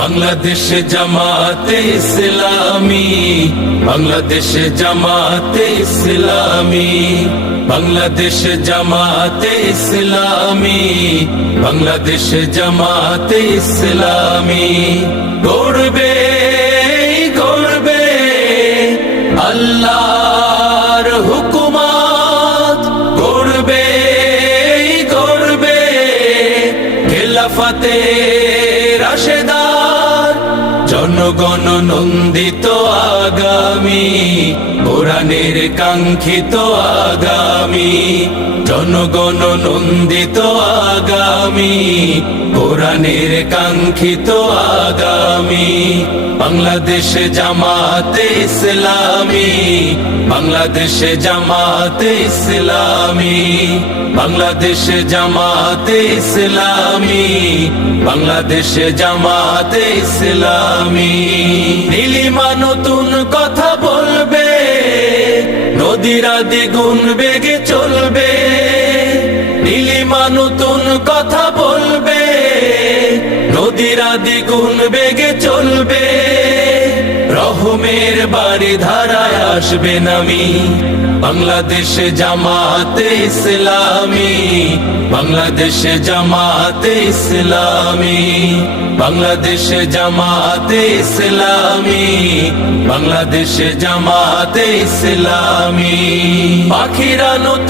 বাংলাদেশ জামাতে ইসলামী, বাংলাদেশ জামাতে ইসলামী, বাংলাদেশ জামাতে ইসলামী, বাংলাদেশ জামাতে ইসলামী। গড়বে গড়বে আল্লাহর হুকুমত, গড়বে গড়বে খেলাফতে রাশেদার, জনগণ নন্দিত আগামী, কোরআনের কাঙ্ক্ষিত আগামী, জনগণ নন্দিত আগামী, কোরআনের কাঙ্ক্ষিত আগামী। বাংলাদেশ জামাতে ইসলামী, বাংলাদেশ জামাতে ইসলামী, বাংলাদেশ জামাতে ইসলামী, বাংলাদেশ জামাতে ইসলামী। নীলিমা নতুন কথা বলবে, নদীরা দ্বিগুণ বেগে চলবে। নীলিমা নতুন কথা বলবে, নদীরা দ্বিগুণ বেগে চলবে। রহমের বাড়ি ধারায় আসবে নামি, বাংলাদেশ জামাতে ইসলামী, বাংলাদেশ জামাতে ইসলামী, বাংলাদেশ জামাতে ইসলামী, বাংলাদেশ জামাতে ইসলামী। পাখিরা নতুন